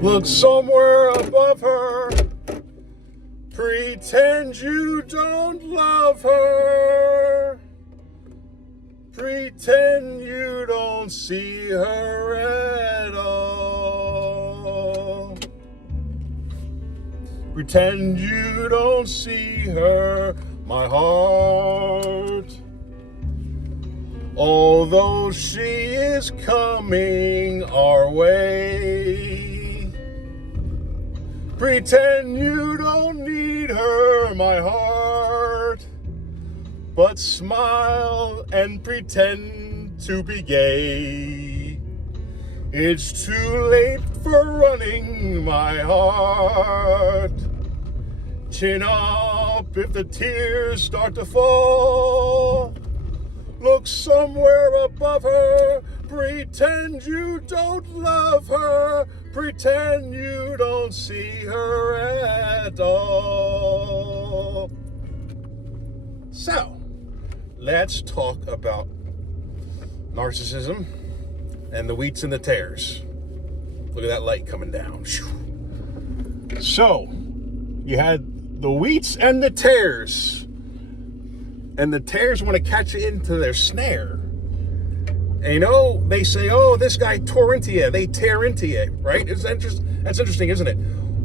Look somewhere above her. Pretend you don't love her. Pretend you don't see her at all. Pretend you don't see her, my heart. Although she is coming our way. Pretend you don't need her, my heart. But smile and pretend to be gay. It's too late for running, my heart. Chin up if the tears start to fall. Look somewhere above her. Pretend you don't love her. Pretend you don't see her at all. So, let's talk about narcissism and the wheats and the tares. Look at that light coming down. So, you had the wheats and the tares. And the tares want to catch you into their snare. And you know, they say, oh, this guy tore into you. They tear into you, right? That's interesting, isn't it?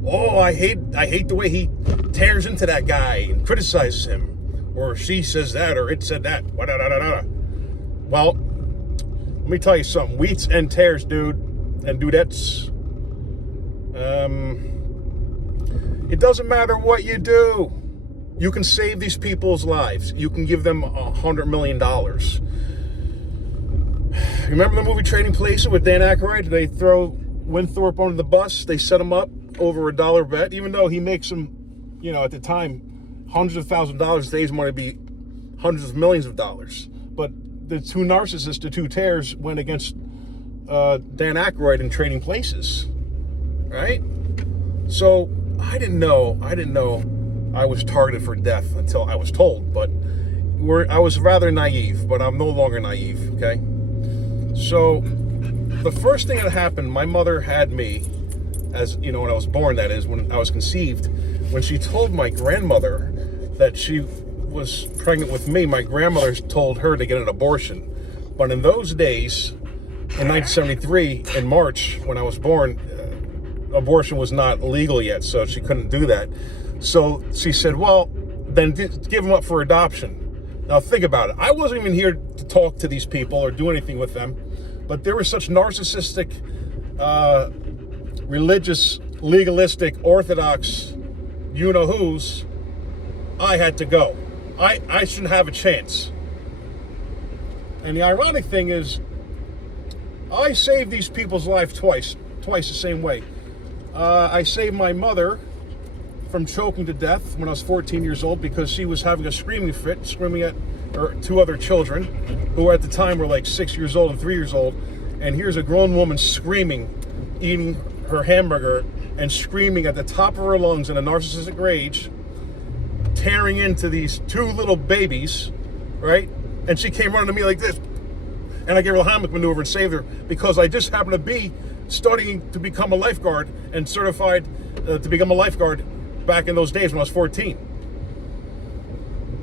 Oh, I hate the way he tears into that guy and criticizes him. Or she says that, or it said that. Well, let me tell you something. Wheats and tares, dude, and dudettes. It doesn't matter what you do. You can save these people's lives. You can give them $100 million. Remember the movie Trading Places with Dan Aykroyd? They throw Winthorpe under the bus. They set him up over $1 bet, even though he makes them, you know, at the time, hundreds of thousands of dollars. Today's money be hundreds of millions of dollars. But the two narcissists, the two tares, went against Dan Aykroyd in Trading Places, right? So I didn't know I was targeted for death until I was told, but I was rather naive, but I'm no longer naive, okay? So the first thing that happened, my mother had me, as you know, when I was born, that is, when I was conceived, when she told my grandmother that she was pregnant with me, my grandmother told her to get an abortion. But in those days, in 1973, in March, when I was born, abortion was not legal yet, so she couldn't do that. So she said, well, then give them up for adoption. Now think about it. I wasn't even here to talk to these people or do anything with them, but there were such narcissistic, religious, legalistic, orthodox, you-know-whos. I had to go. I shouldn't have a chance. And the ironic thing is, I saved these people's life twice the same way. I saved my mother from choking to death when I was 14 years old because she was having a screaming fit, screaming at her two other children, who at the time were like 6 years old and 3 years old. And here's a grown woman screaming, eating her hamburger, and screaming at the top of her lungs in a narcissistic rage, tearing into these two little babies, right? And she came running to me like this. And I gave her a Heimlich maneuver and saved her because I just happened to be studying to become a lifeguard and certified to become a lifeguard back in those days when I was 14.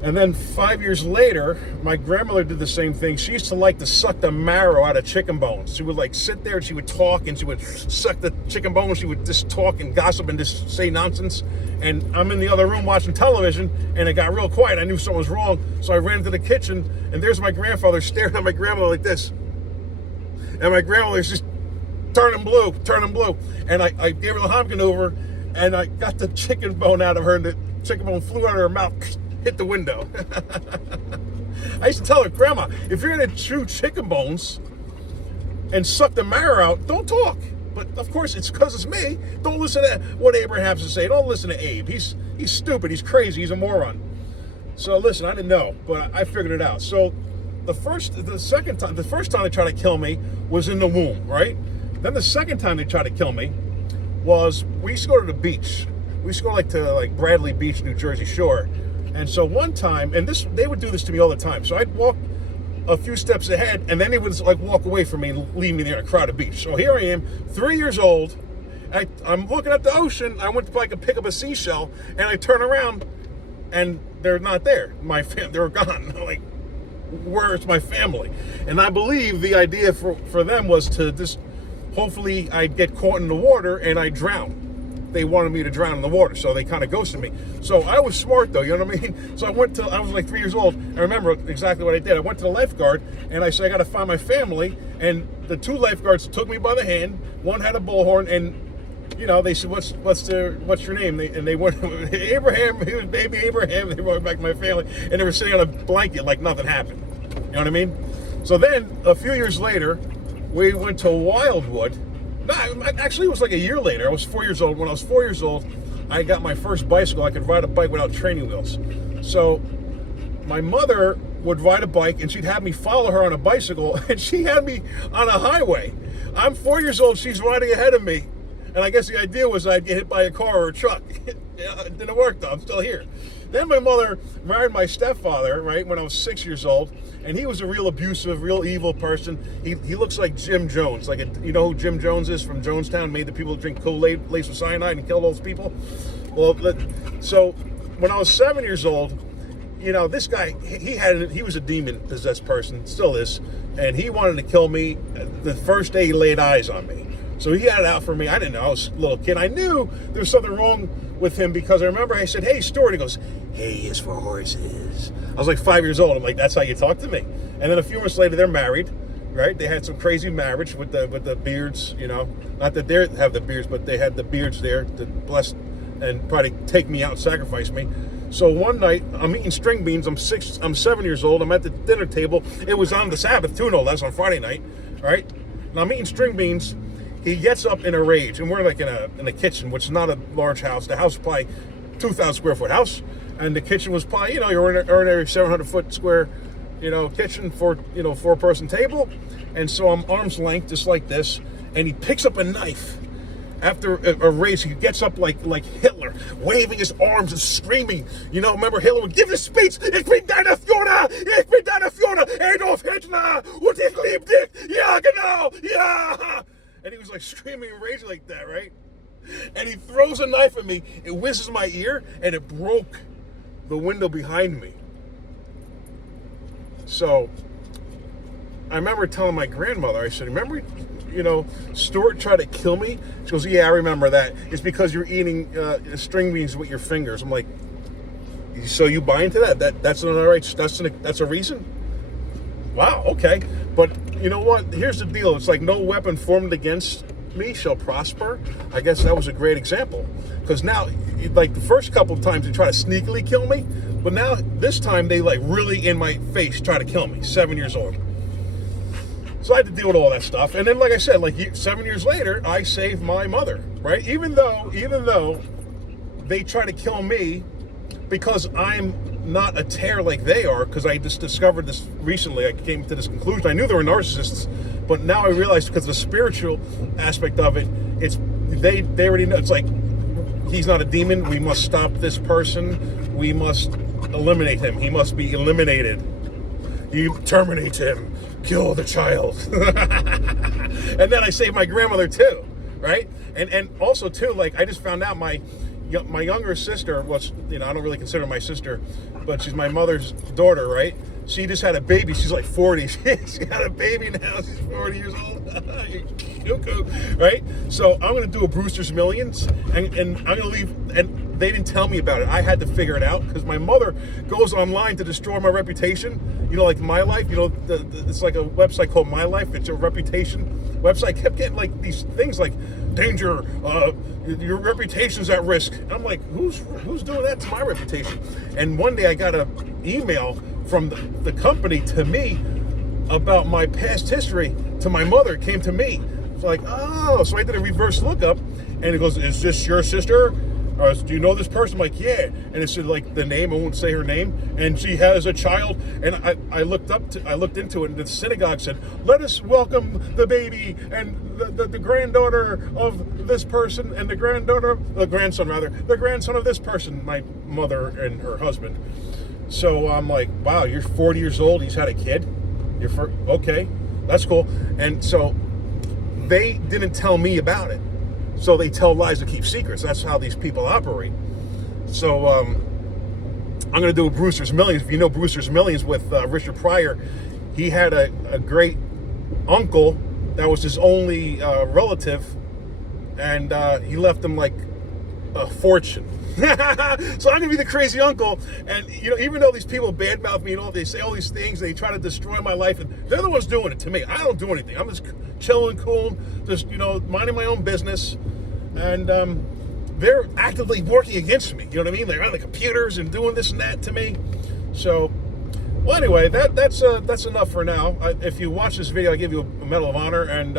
And then 5 years later, my grandmother did the same thing. She used to like to suck the marrow out of chicken bones. She would like sit there and she would talk and she would suck the chicken bones. She would just talk and gossip and just say nonsense. And I'm in the other room watching television and it got real quiet. I knew something was wrong. So I ran into the kitchen and there's my grandfather staring at my grandmother like this. And my grandmother's just turning blue. And I gave her the Heimlich maneuver and I got the chicken bone out of her and the chicken bone flew out of her mouth, hit the window. I used to tell her, Grandma, if you're going to chew chicken bones and suck the marrow out, don't talk. But of course, it's because it's me. Don't listen to what Abraham has to say. Don't listen to Abe. He's stupid. He's crazy. He's a moron. So listen, I didn't know, but I figured it out. So the first time they tried to kill me was in the womb, right? Then the second time they tried to kill me was, we used to go to the beach. We used to go to Bradley Beach, New Jersey Shore. And so one time, and they would do this to me all the time. So I'd walk a few steps ahead, and then they would walk away from me and leave me there in a crowded beach. So here I am, 3 years old, I'm looking at the ocean. I went to like pick up a seashell, and I turn around, and they're not there. They're gone. I'm like, where's my family? And I believe the idea for them was to just, hopefully I'd get caught in the water and I'd drown. They wanted me to drown in the water, so they kind of ghosted me. So I was smart though, you know what I mean? So I was like 3 years old. I remember exactly what I did. I went to the lifeguard and I said, I got to find my family. And the 2 lifeguards took me by the hand. One had a bullhorn, and they said, what's your name? They went, Abraham. He was baby Abraham. They brought me back to my family, and they were sitting on a blanket like nothing happened. You know what I mean? So then a few years later, we went to Wildwood. No, actually, it was like a year later. I was 4 years old. When I was 4 years old, I got my first bicycle. I could ride a bike without training wheels. So my mother would ride a bike, and she'd have me follow her on a bicycle, and she had me on a highway. I'm 4 years old. She's riding ahead of me. And I guess the idea was I'd get hit by a car or a truck. It didn't work, though. I'm still here. Then my mother married my stepfather, right, when I was 6 years old. And he was a real abusive, real evil person. He looks like Jim Jones. You know who Jim Jones is from Jonestown? Made the people drink Kool-Aid laced with cyanide and killed all those people. Well, so when I was 7 years old, this guy, he was a demon-possessed person, still is. And he wanted to kill me the first day he laid eyes on me. So he had it out for me. I didn't know. I was a little kid. I knew there was something wrong with him because I remember I said, "Hey, Stuart." He goes, "Hey is for horses." I was like 5 years old. I'm like, that's how you talk to me. And then a few months later, they're married, right? They had some crazy marriage with the beards, Not that they have the beards, but they had the beards there to bless and probably take me out and sacrifice me. So one night, I'm eating string beans. I'm 7 years old. I'm at the dinner table. It was on the Sabbath too, no less, on Friday night, right? And I'm eating string beans. He gets up in a rage, and we're like in a kitchen, which is not a large house. The house is probably 2,000 square foot house, and the kitchen was probably, your ordinary 700 foot square, kitchen for, 4-person table. And so I'm arm's length, just like this, and he picks up a knife. After a rage, he gets up like Hitler, waving his arms and screaming. Remember Hitler would give this speech, "Ich bin deine Führer, ich bin deine Führer, Adolf Hitler, und ich liebe dich, ja genau, ja." And he was like screaming and raging like that, right? And he throws a knife at me. It whizzes my ear, and it broke the window behind me. So I remember telling my grandmother, I said, "Remember, Stuart tried to kill me?" She goes, "Yeah, I remember that. It's because you're eating string beans with your fingers." I'm like, "So you buy into that? That's not all right. That's a reason?" Wow, okay. But you know what? Here's the deal. It's like no weapon formed against me shall prosper. I guess that was a great example. Because now, like the first couple of times they try to sneakily kill me, but now this time they like really in my face try to kill me, 7 years old. So I had to deal with all that stuff. And then, like I said, like 7 years later, I saved my mother, right? Even though they try to kill me because I'm not a tear like they are, because I just discovered this recently. I came to this conclusion. I knew they were narcissists, but now I realize because of the spiritual aspect of it, it's they already know. It's like, he's not a demon. We must stop this person. We must eliminate him. He must be eliminated. You terminate him. Kill the child. And then I saved my grandmother too, right? And also too, like I just found out my younger sister was, I don't really consider my sister, but she's my mother's daughter, right? She just had a baby. She's like 40. She had a baby now. She's 40 years old. Cuckoo, right? So I'm going to do a Brewster's Millions, and I'm going to leave. And they didn't tell me about it. I had to figure it out because my mother goes online to destroy my reputation. Like My Life. It's like a website called My Life. It's a reputation website. I kept getting like these things like danger. Your reputation's at risk. And I'm like, who's doing that to my reputation? And one day I got an email from the company to me about my past history to my mother. It came to me. It's like, oh, so I did a reverse lookup, and it goes, "Is this your sister? Do you know this person?" I'm like, "Yeah." And it said like the name. I won't say her name. And she has a child. And I looked into it, and the synagogue said, "Let us welcome the baby and the granddaughter of this person and the grandson of this person." My mother and her husband. So I'm like, wow, you're 40 years old. He's had a kid. Okay, that's cool. And so they didn't tell me about it. So they tell lies to keep secrets. That's how these people operate. So I'm going to do Brewster's Millions. If you know Brewster's Millions with Richard Pryor, he had a great uncle that was his only relative, and he left him like a fortune. So I'm gonna be the crazy uncle, and even though these people badmouth me, they say all these things, they try to destroy my life, and they're the ones doing it to me. I don't do anything. I'm just chilling, cool, just minding my own business, and they're actively working against me. You know what I mean? They're on the computers and doing this and that to me. So, well, anyway, that's enough for now. If you watch this video, I give you a Medal of Honor, and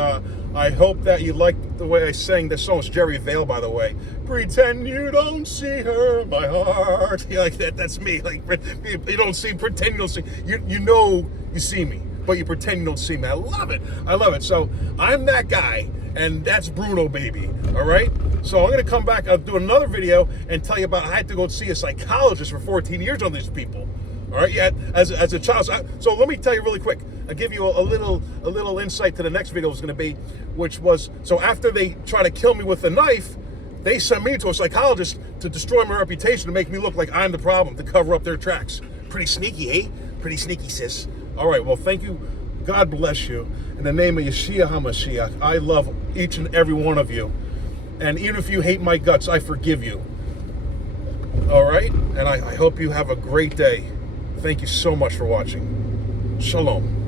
I hope that you like the way I sang this song. It's Jerry Vale, by the way. Pretend you don't see her, my heart. Like that. That's me. Like, you don't see. Pretend you don't see. You know you see me, but you pretend you don't see me. I love it. I love it. So I'm that guy, and that's Bruno, baby. All right. So I'm gonna come back. I'll do another video and tell you about I had to go see a psychologist for 14 years on these people. All right, yeah, as a child. So let me tell you really quick. I'll give you a little insight to the next video was going to be, which was, so after they try to kill me with a knife, they sent me to a psychologist to destroy my reputation, to make me look like I'm the problem, to cover up their tracks. Pretty sneaky, eh? Pretty sneaky, sis. All right, well, thank you. God bless you. In the name of Yeshua HaMashiach, I love each and every one of you. And even if you hate my guts, I forgive you. All right? And I hope you have a great day. Thank you so much for watching. Shalom.